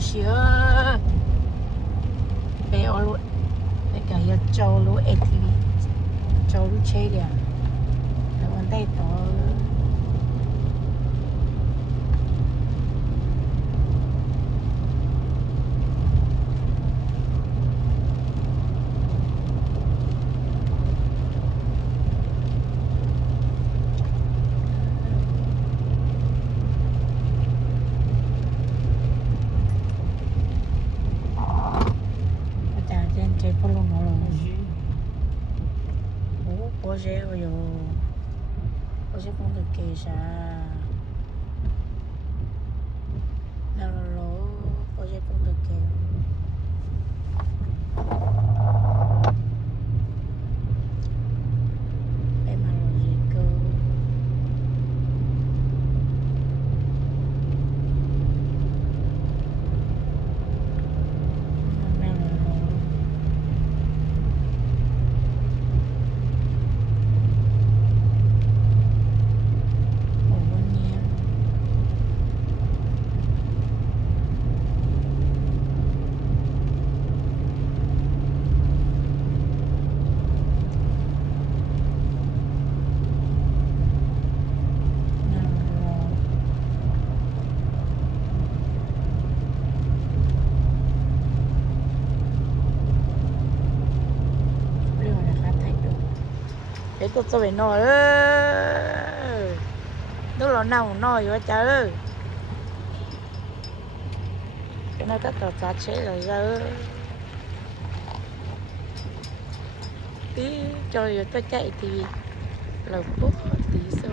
西啊，北欧路那个要走路 ATV， 走路车的，台湾带到。这不弄了，哦，我这个哟，我这工作给啥？那喽，我这工作给。để tôi cho về nồi ơi, lúc nào nào nồi vậy cha ơi, cái này tất cả giá chế rồi giờ, tí cho giờ tôi chạy thì là bút tí số,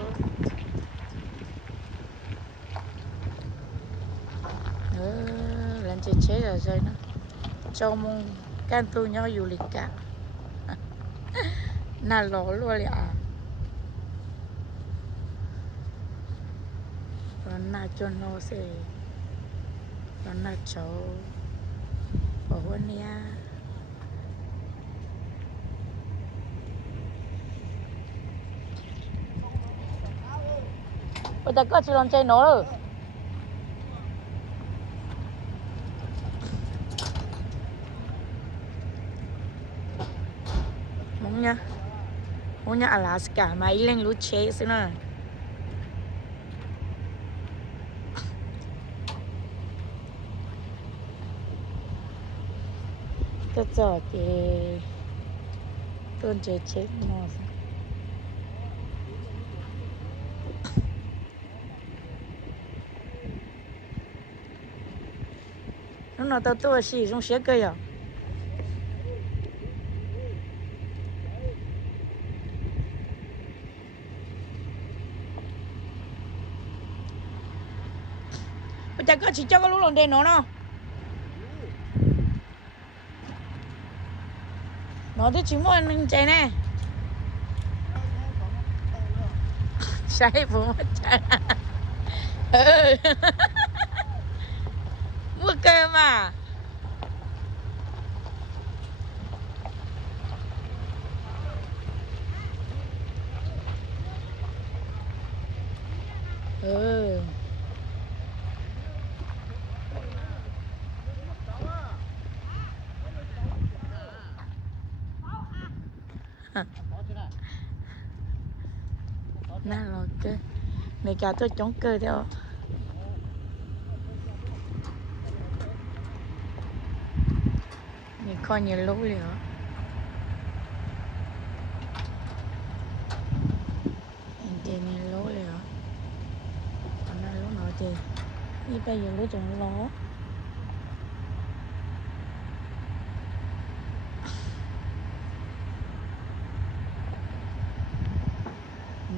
lần chế rồi rồi nó, cho mong can tu nhau du lịch cả. Nà lỗ luôn à, rồi nà cho nó sẽ, rồi nà cháu bỏ hôn nha. Ôi ta có chỉ làm chơi nó rồi. Mong nha Alaska mà ý lên lũ chế xí nè. Tôi cho cái tôn chế chế nó. Nó tao tôi xì trong xe cây à. Chắc có chỉ cho cái lũ lồng đèn nó nó thì chỉ muốn chạy nè sai phụ mất chạy mua cơm mà nè rồi cơ này cả tôi chống cơ theo này coi nhiều lũ liền tiền nhiều lũ liền còn đây lũ nào tiền như bây giờ lũ chẳng ló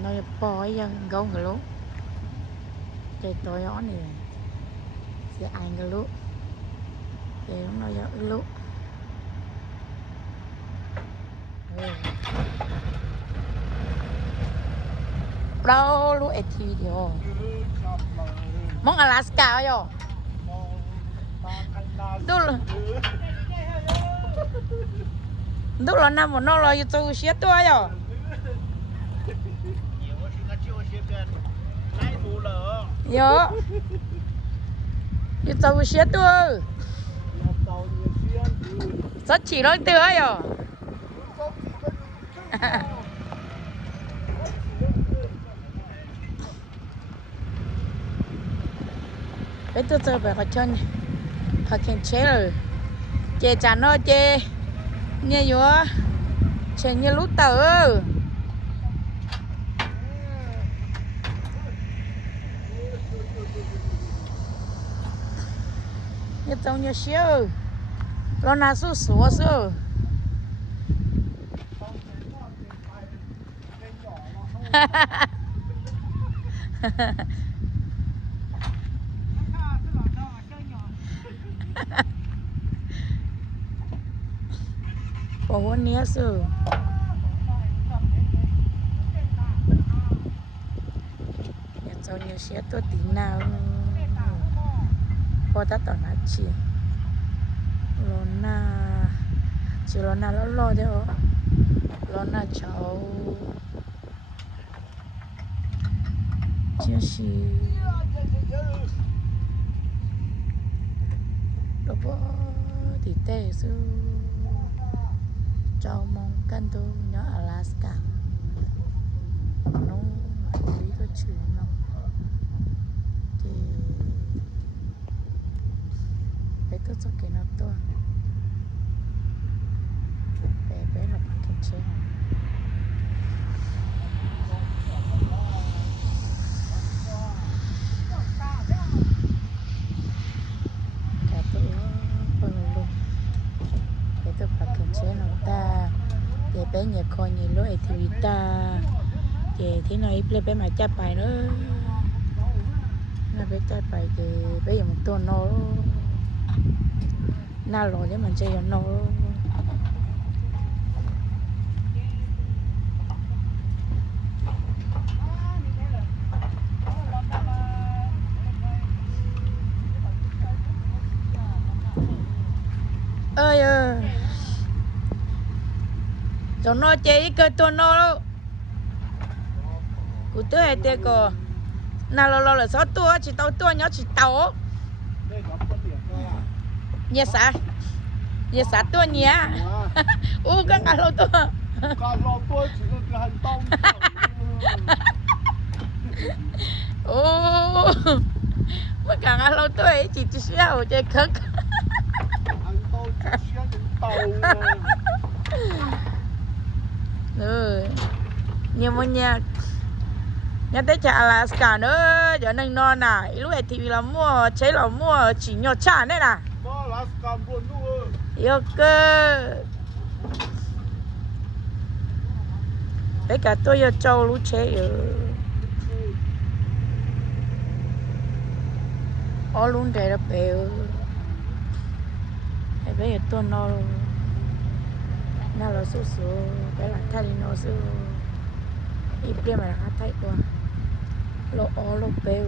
nó bỏ dân gấu người lú chơi tối ó này sẽ ai người lú thì nó giờ lú đâu lú ấy thì điều mong Alaska rồi đâu là năm một nó là tôi sẽ tôi rồi 你走些多，这起来得哟。Cái tôi chơi về họ chân họ khen chế rồi chế chả nó chế như vậy chế như lút tờ như trông như siêu lo na số số số bỏ hôn nhé sư nhà cháu nhiều xe tôi tí nào bỏ ta tỏ nát chị lo na lo theo lo na cháu chính là đồ bỏ thì tệ sư cháu mong căn tu nhỏ Alaska nó lý có chuyện nó thì bé tôi cho cái nó to bé là bắt cái chế cả tôi bận luôn bé tôi bắt cái chế nó ta để bé nhẹ coi nhìn lối thì ta để thế này bé mà chắp bài nữa nó bé chắp bài thì bé giờ một tuần nó na rồi để mình chơi nó ơi cho nó chơi cái tuần nó cụ tư hay tê cô nào lo là sáu tua chỉ tàu tua nhớ chỉ tàu nhẹ xả tua nhẹ cái ngà lâu tua mấy cả ngà lâu tua ấy chỉ xíu chơi khất nhưng mà nhà tới chợ Alaska nữa giờ nên non này lúc này thì là mua chế là mua chỉ nhỏ chả đấy nè yêu cơ đấy cả tôi giờ trâu lú chế ở luôn để nó bèo hay bây giờ tôi nó là số cái là thay nó số ít kia mà là thay qua lo bèo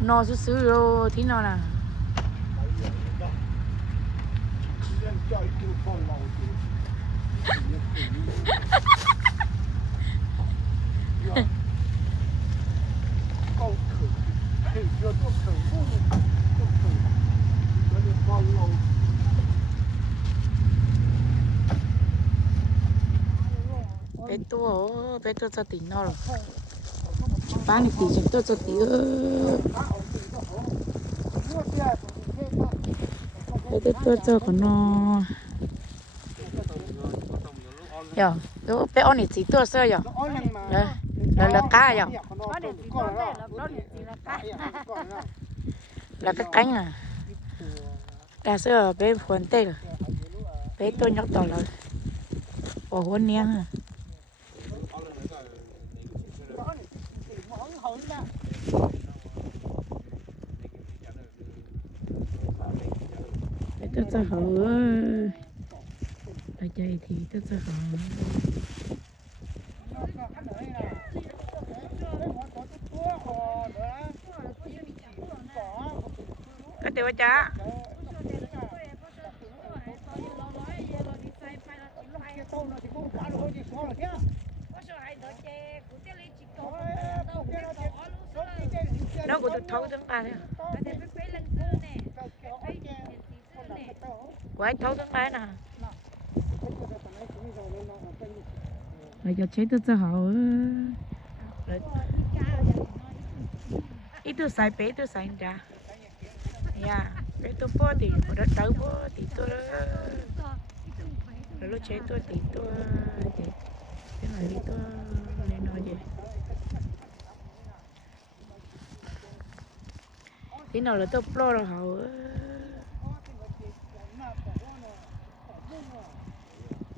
nó số rồi thì nó nè bé tôi cho tí nó rồi bán thì chúng tôi cho tí bé tôi cho con nó giờ lúc bé ăn thì tôi sơ giờ là cá giờ là cái cánh à là sơ bé huấn tê rồi bé tôi nhóc tỏ rồi bỏ huấn niang à tôi sẽ hở ở đây thì tôi sẽ hở cái tiêu cha được thấu tiếng ba thế quái thấu tiếng ba nè rồi cho chế tôi cho họ ít tôi xài bé tôi xài ra ya bé tôi bỏ thì một đất đâu bỏ thì tôi rồi lúc chế tôi thì tôi cái này đi tôi lên nói gì tí nào là tôi pro rồi hậu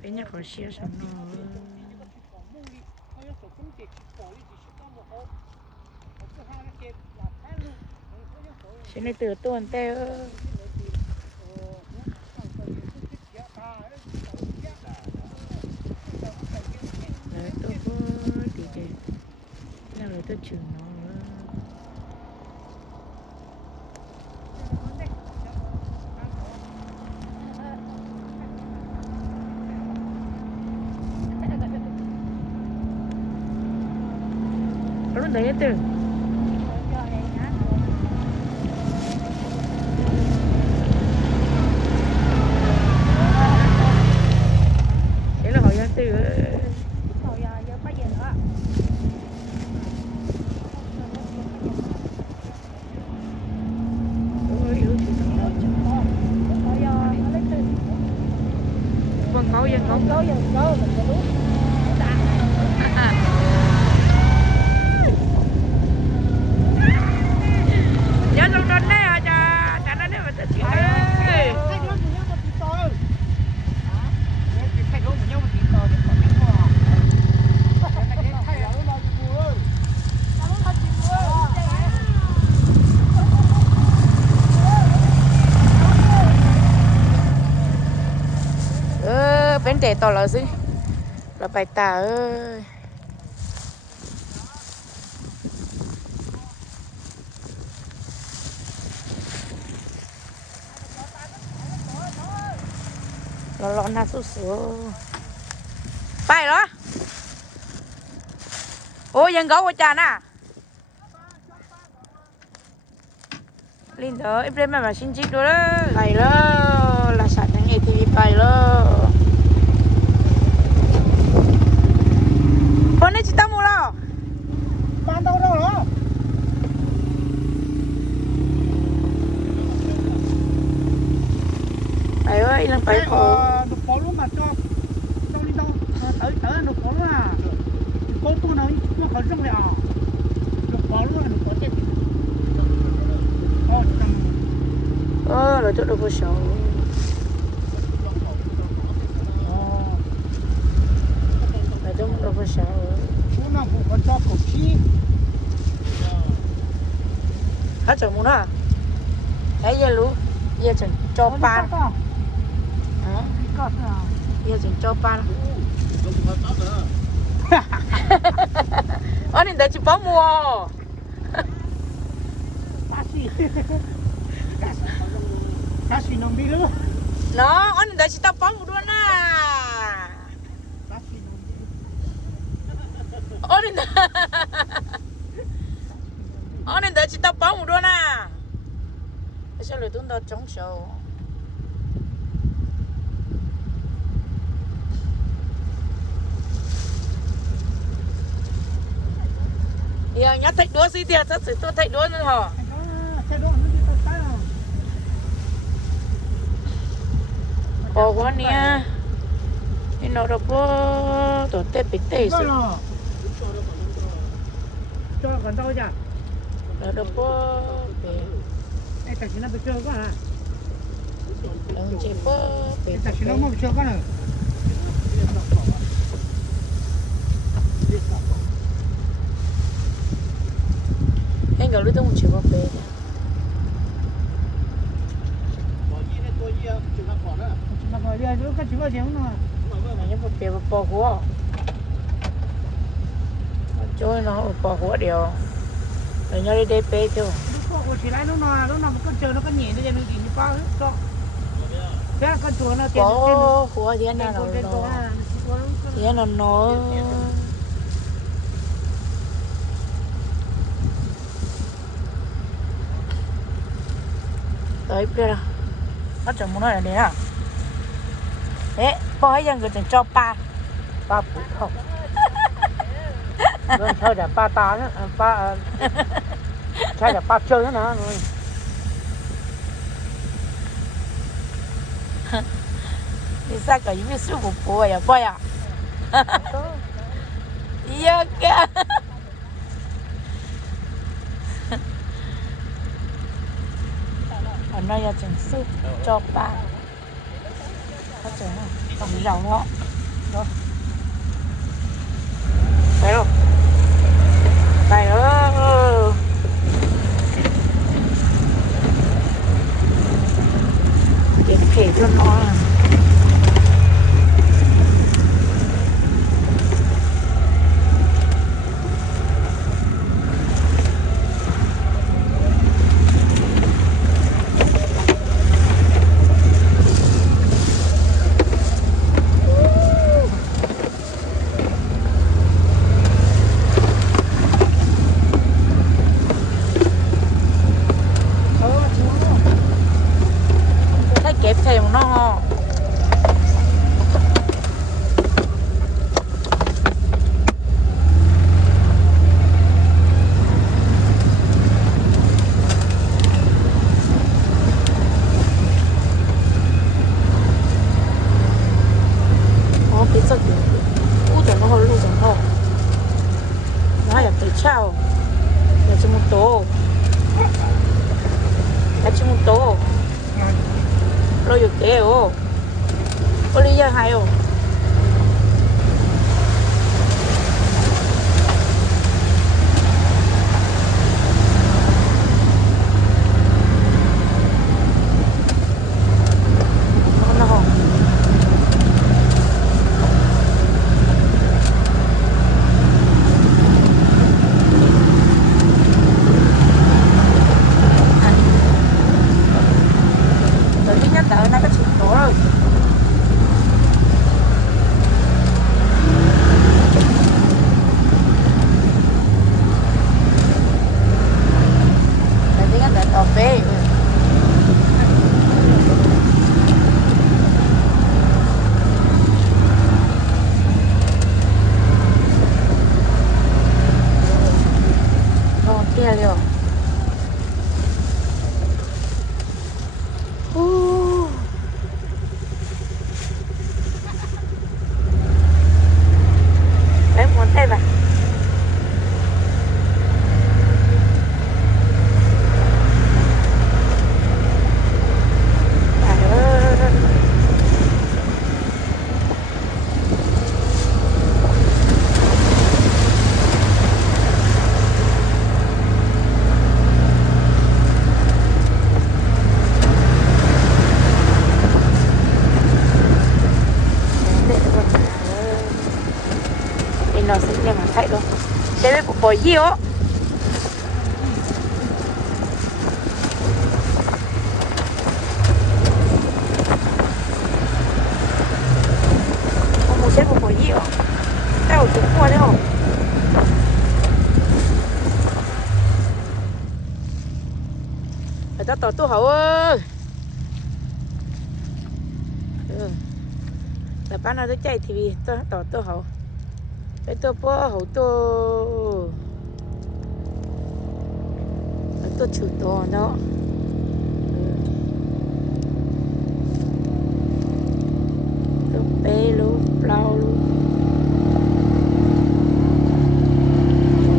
bây giờ phải xia xong nó xin này từ tuần teo rồi tôi có đi đây nào là tôi chừng nó Orang dah ya tu. Thế là hỏi ya tu. Rồi giờ có gì nữa? Ôi yêu thì nó Rồi giờ nó lấy từ. quần câu dân câu. Câu giờ câu mìnhจะรู้ Nhớ trong đó đấy à cha, cha nó đấy mà tự chịu đấy. Bên trẻ to là gì? Là bài tả ơi. Lo na su su. Phải đó. Ôi dân gấu của cha nè. Linh đó, em mà xin chích đó. Phải đó, là sẵn những ngày thì phải đó. Hôm nay chị ta mua đâu? Bán đâu đâu đó. Phải ơi, là phải khổ. Nó có luôn mà cho đi đâu. Tới nó có luôn à. Có tu nào nó có rong lại à. Nó có luôn à, nó có chết. Rồi chỗ đâu có sầu. Rồi chỗ đâu có sầu. Nó nào cũng có cho cổ chi. Hết chỗ muốn à? Thấy giờ lú, giờ chẳng cho pan. Giờ chẳng cho pan. Anh nên để chị bỏ mua. Kasi nong biru. Nó, anh nên để chị ta bỏ mua luôn à. Anh nên để chị ta bỏ mua luôn à. Sao lại tụi nó chống sầu? Giờ nhớ thạch đũa gì thì thật sự tôi thạch đũa nữa hả? Bỏ quá nè. Nên nó đâu có tổ tết bị tê rồi. Cho còn đâu vậy? Nó đâu có bị. Ê, tại sao nó bị chơi quá à? Đừng chỉ có bị. Tại sao nó mà bị chơi quá à? Anh gặp lúc tôi muốn chịu có bị. Mà gọi đi, nó có chịu bao nhiêu nữa? Mà nhớ bị bỏ húa. Chỗ nó bỏ húa điều. Rồi nhớ đi đây bê thôi. Lúc chỉ lại lúc nào mà con chờ nó có nhẹ nó chỉ như bao hết cho. Thế là con chuột nó tiền Bỏ húa thì anh nào nó. Thì anh nó. tới bây giờ nó chẳng muốn nói là đấy à đấy bỏ hết dân người chẳng cho ba ba phụ không rồi chơi để ba ta nữa ba chơi để ba chơi nữa rồi đi xa cả những cái số của bố à bố à iya kìa ở nơi là chẳng sức cho ba có trời nào còn rau đó đó phải không phải ơ cái kể cho nó kẹp theo nó别这个，我等那会路上好，那也得巧，也这么多，也这么多。lo yo qué o oli ya hay o no no đợi nó có chịu khổ rồi để tiếng anh đợi tò phê kia rồi đây mà nó sẽ như mà thay đâu sẽ biết bộ bồi gì ó một sẽ bộ bồi gì ó đâu chúng qua đấy không người ta tỏ tu hậu ơi là bán nó tới chạy thì tôi tỏ tu hậu cái tôi bỏ hậu tôi chịu to nó tôi bê luôn lau luôn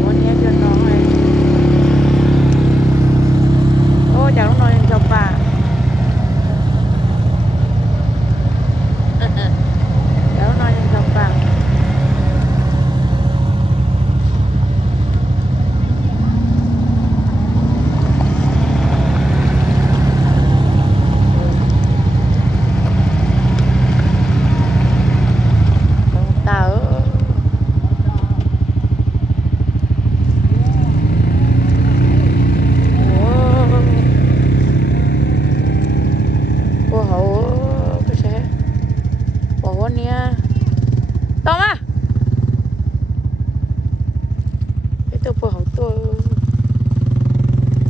muốn nhét cho nó này ô cháu nó nói cho bà cháu nói cho bà tôi phù hợp tôi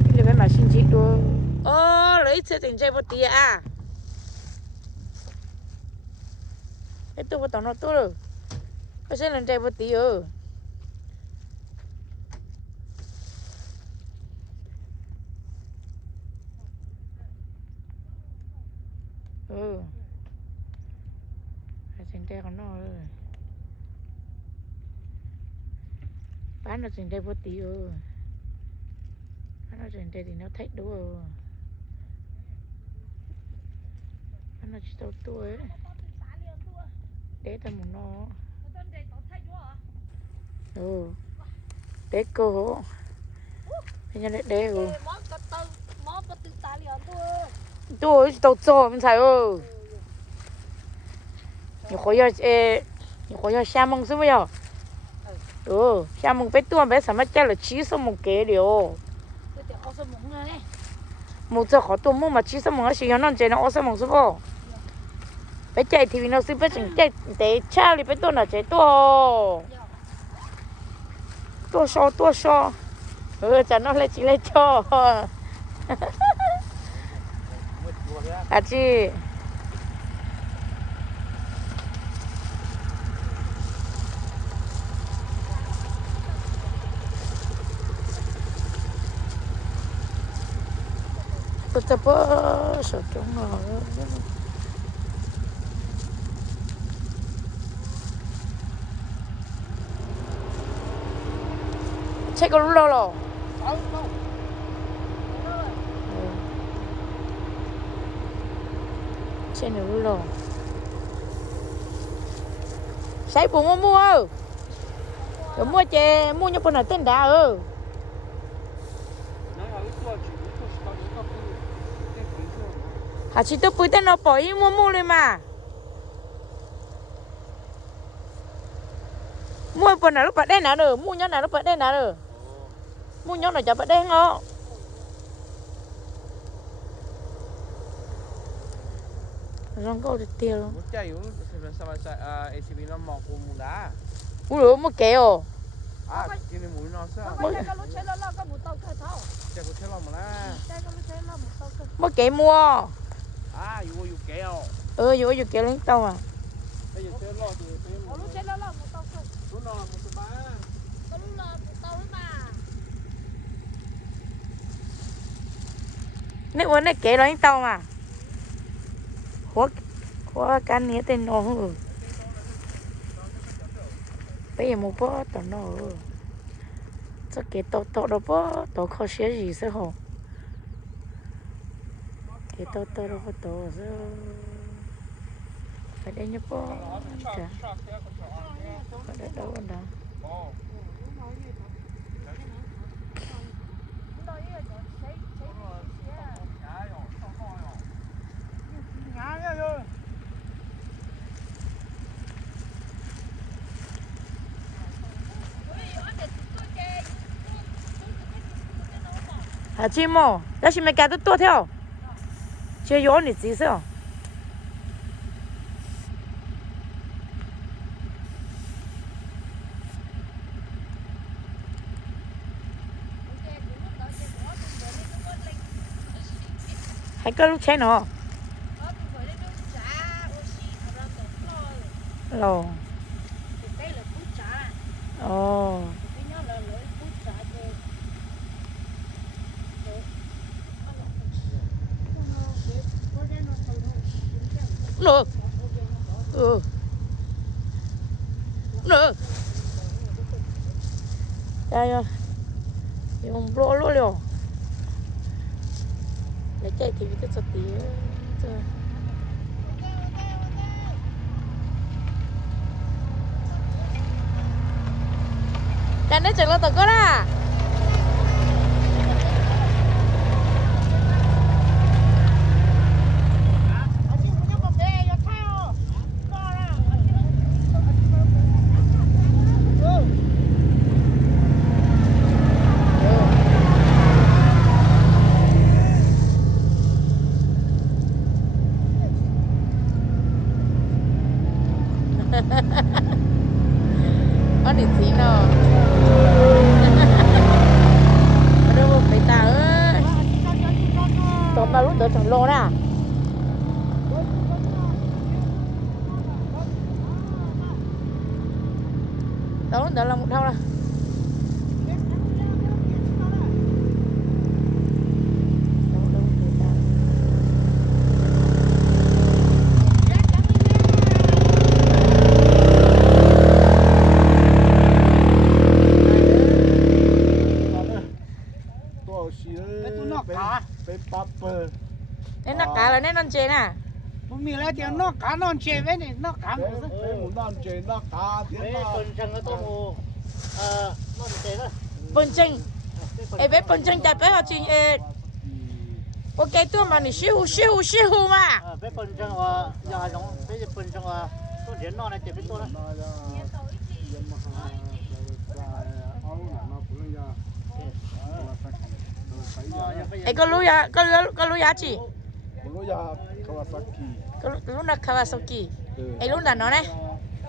cái này phải mà xin chị tôi lấy xe tiền chơi một tí à cái tôi bắt nó tôi rồi cái xe lần chơi một tí cái tiền chơi con nó bán nó tiền chơi một tí bán nó tiền chơi thì nó thích đúng bán nó chỉ tao tôi để tao muốn nó để cô bây giờ để tôi tao cho mình xài nhiều khối giờ xa mông số bây giờ xa mông bé tua bé sao mà chắc là chỉ số mông kế điều một giờ khó tua mông mà chỉ số mông nó chỉ nó chơi nó số mông số bao bé chạy thì nó sẽ bé chẳng chạy để cha thì bé tua là chạy tua so chả nó lấy chỉ lấy cho à chị tôi tập sợ chúng nó chạy có lâu rồi chạy nữa rồi sai bụng mua rồi mua chè mua cho con nào tên đá à chị tôi bữa tên nó bỏ im mua lên mà mua con nào nó bật đen nào nữa mua nhóm nào nó bật đen nào nữa mua nhóm nào chả bật đen ngó rong câu được tiêu luôn ui dồi mua kẹo mua kẹo mua vô kẹo lên tàu à nếu muốn này kẹo lên tàu mà hóa can nghĩa tên nó bây giờ một bó tao nó cho cái tao đó bó tao khó xé gì sao hả cái tao đó bó tao sao phải đây nhá bó chả phải đây đâu đó à chị mò, đó là mình cả tôi theo, chưa có gì gì sao? Hay có lúc cháy nó, lò, ồ. Nữa nữa đây rồi dùng lỗ liều lấy chạy thì biết cho tí đàn đấy chẳng là tao có à có điểm gì nào cái paper nên nó cá là nên non chén à bún mì là tiếng nó cá non chè với này nó cá cái một cái muốn non chơi nó cá tiếng cái nó phần chân nó to mù nó thế đó bún chưng ấy bé bún chưng chặt bé họ chỉnh ok tôi mà nị siêu mà cái phần chân giờ giống cái phần chân tôi đến nó này chỉ biết tôi đó ấy có lúa gì Lúa ya Kawasaki có lúa là Kawasaki ấy lúa là nó này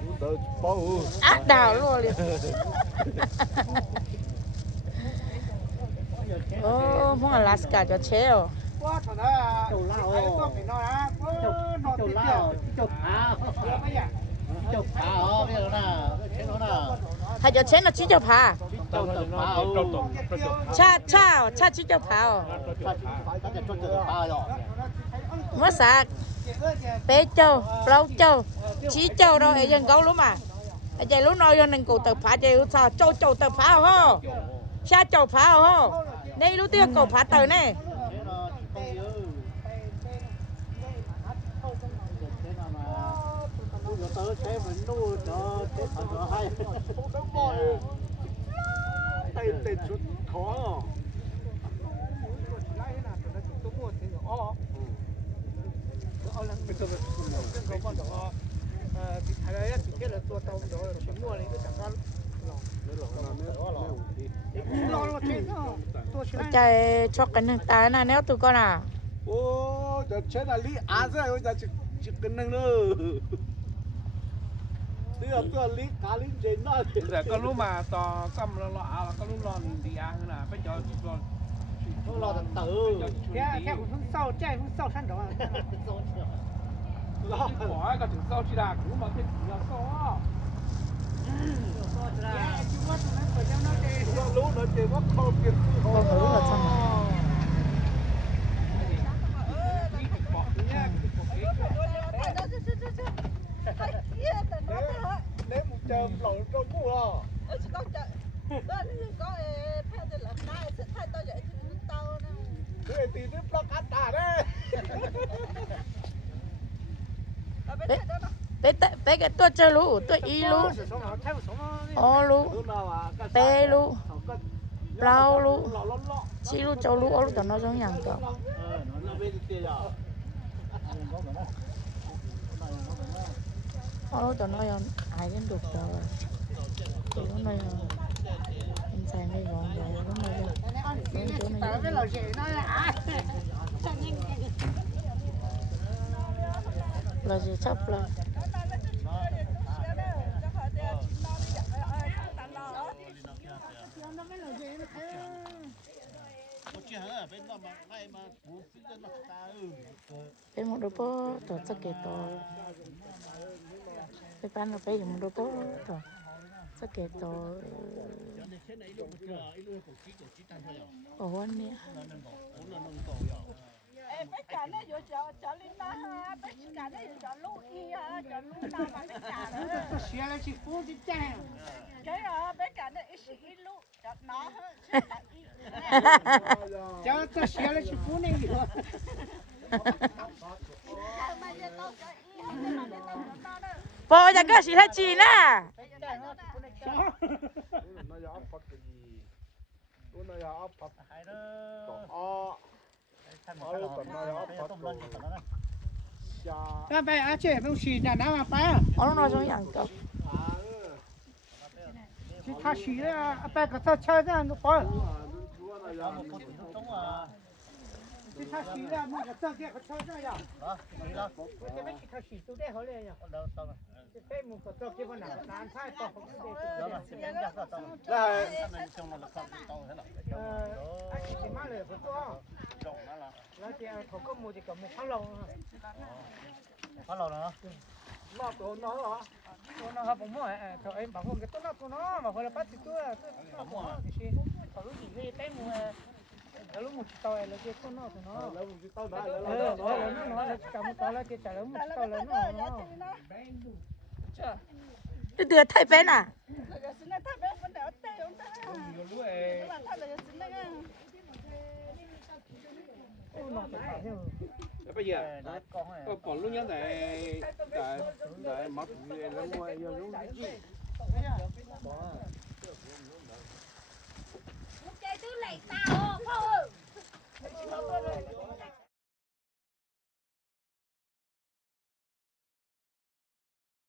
lúa đỡ bao ác đào luôn liền ô muốn Alaska cho chế rồi quá thằng đó chầu lao phải nói á nó chầu tiết lao chầu phá chầu phá bây giờ là cái nó là hay cho chế nó chỉ cho phá chầu phá cha chỉ cho phá cái chầu phá rồi mất sạc bé châu lâu châu chỉ châu đâu ấy dân gấu lúa mà ấy chạy lúa nói cho nên cụ tự phá chạy sao châu tự phá hả cha châu phá hả đây lúa tiêu cầu phá từ này thế nó không nhớ bây giờ tới chế mình nuôi nó chế thành nó hay tay tay chút khó chạy cho cái năng ta là nếu tụi con à ô giờ chết là lý á rồi giờ chỉ cần năng nữa bây giờ tôi lý cá lý trên nó rồi có lúc mà to cầm là lọ có lúc lon đi ăn là phải cho lon không lo tự theo phương sau chạy phương sau săn đó lo bỏ cáiถึง sau chỉ là cũng mà cái là sau lúa nó chỉ có không kịp cô thử là xong nếu một chờ lẩu trong mùa thế thì tiếp nó cắt tả đấy bé cái tôi chơi lú tôi y lú ô lú bé lú lao lú chi lú châu lú ô lú tao nói giống nhau cơ ô lú tao nói ai đến được rồi thì nó nói anh sai mấy gọn rồi nó nói mấy chỗ này là gì sắp là bên một đôi bó tổ chức kẹt to bên ban là phải dùng một đôi bó tổ chức kẹt to ở bên này bé cả nó vô cho linh ta ha bé cả nó vô cho lũ y ha cho lũ ta mà bé cả nó tôi xé lại chỉ phun chỉ chèn cái đó bé cả nó ít lũ cho nó cho tôi xé lại chỉ phun này mà giờ tao cho y ha mà giờ tao cho nó đó bò nhà cái gì thay chi nè nó giờ áp phật cái gì nó giờ áp phật các bạn á chế không xì nhà nào mà phải nó nói giống nhau cơ chỉ thà xì là bạn có thà chơi ra nó phải chỉ thà xì là mình có thà kia có chơi ra ya cái mấy chỉ thà xì tôi đây hồi này ya cái mình có thà kia vẫn là làm sai to không này anh chỉ mang lại phải to là chị không có mua thì có một tháng lâu phá lầu nữa nó tổ nó hả nó học bổng mua thôi em bảo không cái tổ nó mà phải là bắt thì tôi thì gì có lúc gì về tay mua cái lúc một tàu là cái tổ nó nó là cả một tàu là cái trả một tàu là nó đưa thay bên à ô nó thì phải hiểu bây giờ con này có còn lúc nhớ này tại mất gì lắm ngoài giờ lúc gì chơi tứ lệ tao không